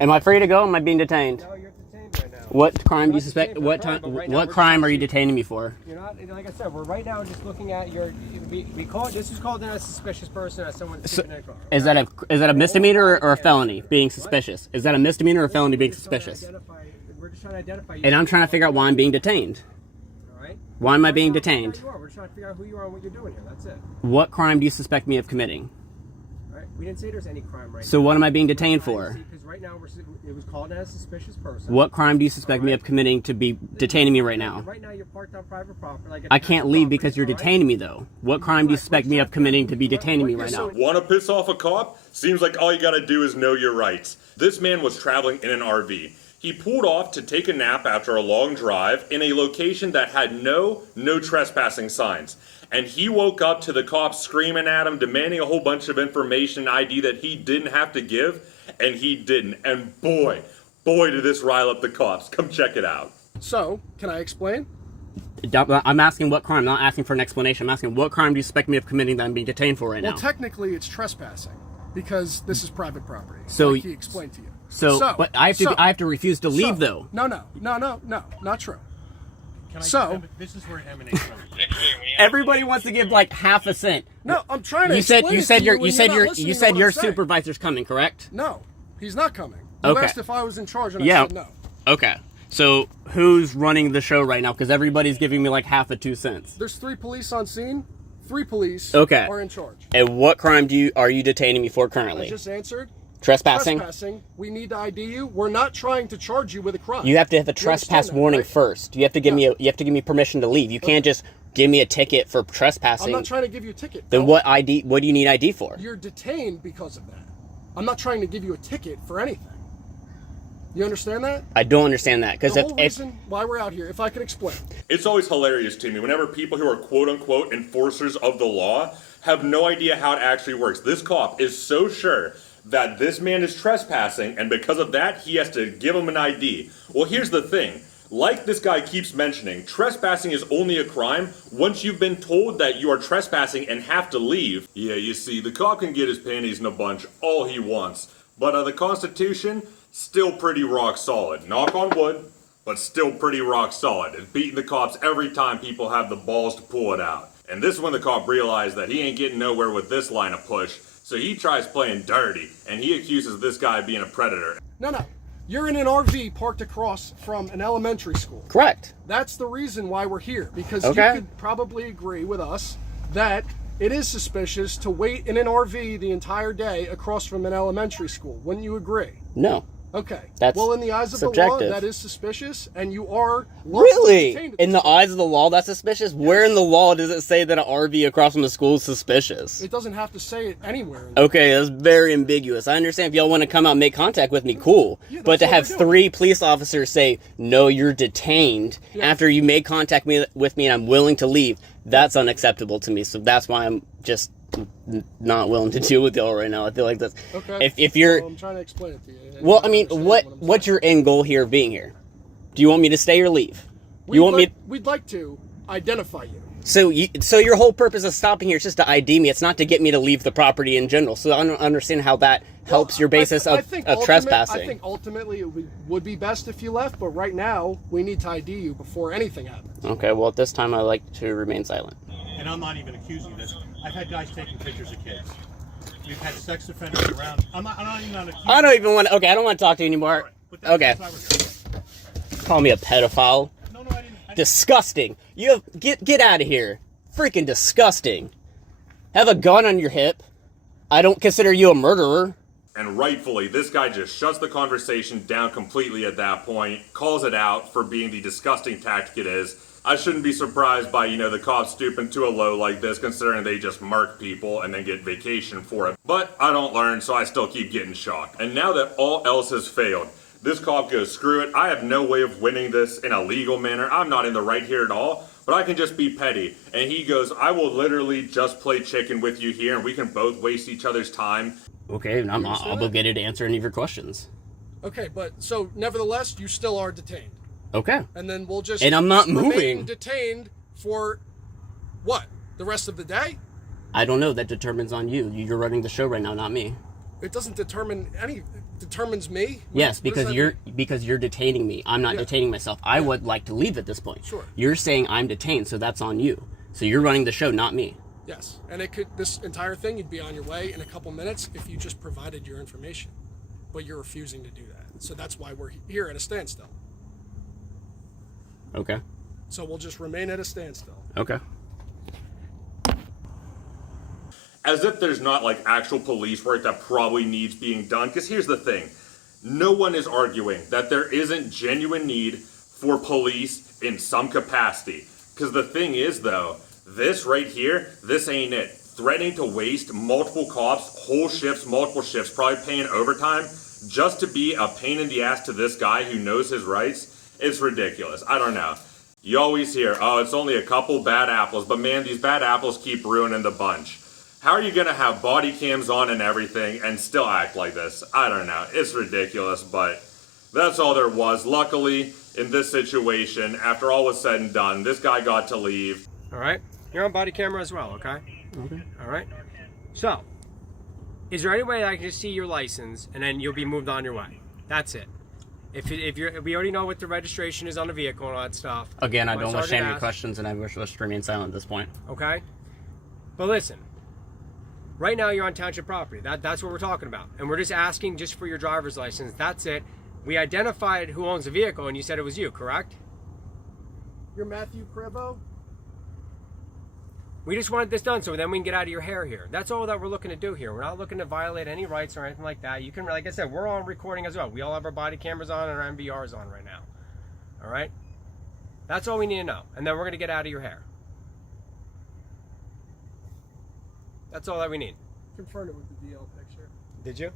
Am I free to go? Am I being detained? No, you're detained right now. What crime do you suspect? What time? What crime are you detaining me for? You're not. Like I said, we're right now just looking at your. We call it. This is called a suspicious person as someone sleeping in a car. Is that a misdemeanor or a felony? Being suspicious. Is that a misdemeanor or a felony? Being suspicious. We're just trying to identify you. And I'm trying to figure out why I'm being detained. All right. Why am I being detained? We're trying to figure out who you are and what you're doing here. That's it. What crime do you suspect me of committing? All right. We didn't say there's any crime right now. So what am I being detained for? Because right now it was called as a suspicious person. What crime do you suspect me of committing to be detaining me right now? Right now you're parked on private property. I can't leave because you're detaining me though. What crime do you suspect me of committing to be detaining me right now? Want to piss off a cop? Seems like all you gotta do is know your rights. This man was traveling in an RV. He pulled off to take a nap after a long drive in a location that had no trespassing signs. And he woke up to the cops screaming at him, demanding a whole bunch of information, ID that he didn't have to give, and he didn't. And boy, did this rile up the cops. Come check it out. So, can I explain? I'm asking what crime, I'm not asking for an explanation. I'm asking what crime do you suspect me of committing that I'm being detained for right now? Well, technically it's trespassing because this is private property. So like he explained to you. But I have to refuse to leave though. No, not true. This is where it emanates from. Everybody wants to give like half a cent. No, I'm trying to. You said your supervisor's coming, correct? No, he's not coming. You asked if I was in charge, and I said no. Okay. So who's running the show right now? Because everybody's giving me like half a 2 cents. There's 3 police on scene. 3 police are in charge. And what crime are you detaining me for currently? I just answered. Trespassing? Trespassing. We need to ID you. We're not trying to charge you with a crime. You have to have a trespass warning first. You have to give me permission to leave. You can't just give me a ticket for trespassing. I'm not trying to give you a ticket. Then what do you need ID for? You're detained because of that. I'm not trying to give you a ticket for anything. You understand that? I don't understand that. Because the whole reason why we're out here, if I can explain. It's always hilarious to me whenever people who are quote-unquote enforcers of the law have no idea how it actually works. This cop is so sure that this man is trespassing, and because of that, he has to give him an ID. Well, here's the thing. Like this guy keeps mentioning, trespassing is only a crime once you've been told that you are trespassing and have to leave. Yeah, you see, the cop can get his panties in a bunch all he wants. But the Constitution, still pretty rock solid. Knock on wood, but still pretty rock solid. It's beating the cops every time people have the balls to pull it out. And this is when the cop realized that he ain't getting nowhere with this line of push. So he tries playing dirty, and he accuses this guy of being a predator. No. You're in an RV parked across from an elementary school. Correct. That's the reason why we're here. Because you could probably agree with us that it is suspicious to wait in an RV the entire day across from an elementary school. Wouldn't you agree? No. Okay. That's well, in the eyes of subjective. the law, that is suspicious, and you are really in the eyes of the law. That's suspicious. Yes. Where in the law does it say that an RV across from the school is suspicious? It doesn't have to say it anywhere. Okay, that's very ambiguous. I understand if y'all want to come out and make contact with me, cool. Yeah, but to have 3 police officers say, "No, you're detained," after you made contact with me and I'm willing to leave, that's unacceptable to me. So that's why I'm just not willing to deal with y'all right now. I feel like that's okay. If you're, I'm trying to explain it to you. Well, I mean, what's your end goal here of being here? Do you want me to stay or leave? We'd like to identify you. So your whole purpose of stopping here is just to ID me. It's not to get me to leave the property in general. So I don't understand how that helps your basis of trespassing. I think ultimately it would be best if you left, but right now we need to ID you before anything happens. Okay, well at this time I like to remain silent. And I'm not even accusing this. I've had guys taking pictures of kids. We've had sex offenders around. I'm not even accusing. I don't even want to. Okay, I don't want to talk to you anymore. Right, okay. Call me a pedophile. No, I didn't. Disgusting. Get out of here. Freaking disgusting. Have a gun on your hip. I don't consider you a murderer. And rightfully, this guy just shuts the conversation down completely at that point, calls it out for being the disgusting tactic it is. I shouldn't be surprised by, the cops stooping to a low like this, considering they just murk people and then get vacation for it. But I don't learn, so I still keep getting shocked. And now that all else has failed, this cop goes, screw it, I have no way of winning this in a legal manner. I'm not in the right here at all, but I can just be petty. And he goes, I will literally just play chicken with you here, and we can both waste each other's time. Okay, and I'm obligated to answer any of your questions. Okay, but so nevertheless, you still are detained. Okay. And then we'll just I'm not moving. Remain detained for what? The rest of the day? I don't know. That determines on you. You're running the show right now, not me. It doesn't determine it determines me. Yes, What does that mean? because you're detaining me. I'm not Yeah. detaining myself. I would like to leave at this point. Sure. You're saying I'm detained, so that's on you. So you're running the show, not me. Yes, and this entire thing, you'd be on your way in a couple minutes if you just provided your information, but you're refusing to do that. So that's why we're here at a standstill. Okay. So we'll just remain at a standstill. Okay. As if there's not like actual police work that probably needs being done. Because here's the thing, no one is arguing that there isn't genuine need for police in some capacity. Because the thing is though, this right here, this ain't it. Threatening to waste multiple cops, whole shifts, multiple shifts, probably paying overtime just to be a pain in the ass to this guy who knows his rights. It's ridiculous. I don't know. You always hear, oh, it's only a couple bad apples, but man, these bad apples keep ruining the bunch. How are you going to have body cams on and everything and still act like this? I don't know. It's ridiculous, but that's all there was. Luckily, in this situation, after all was said and done, this guy got to leave. All right? You're on body camera as well, okay? Okay. All right? So, is there any way I can just see your license and then you'll be moved on your way? That's it. If we already know what the registration is on the vehicle and all that stuff. Again, I My don't wish to sergeant answer your asked, questions, and I wish to remain silent at this point. Okay? But listen, right now you're on township property. That's what we're talking about. And we're just asking just for your driver's license. That's it. We identified who owns the vehicle and you said it was you, correct? You're Matthew Prevo? We just wanted this done so then we can get out of your hair here. That's all that we're looking to do here. We're not looking to violate any rights or anything like that. You can, like I said, we're on recording as well. We all have our body cameras on and our MVRs on right now. All right? That's all we need to know. And then we're going to get out of your hair. That's all that we need. Confirmed it with the DL picture. Did you?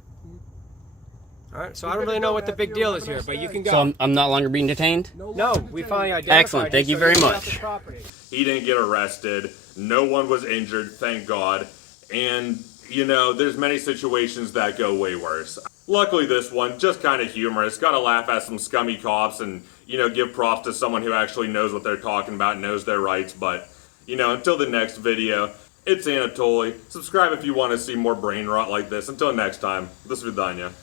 All right. So We're I don't gonna really know go, what the big Matthew. deal Have is a here, nice but you day. can go. So I'm no longer being detained? No, longer we detained. finally identified Excellent. Thank you so very you're much. off the property. He didn't get arrested. No one was injured, thank God. And, you know, there's many situations that go way worse. Luckily, this one, just kind of humorous. Gotta laugh at some scummy cops and, you know, give props to someone who actually knows what they're talking about, knows their rights. But, you know, until the next video, it's Anatoly. Subscribe if you want to see more brain rot like this. Until next time, до свидания.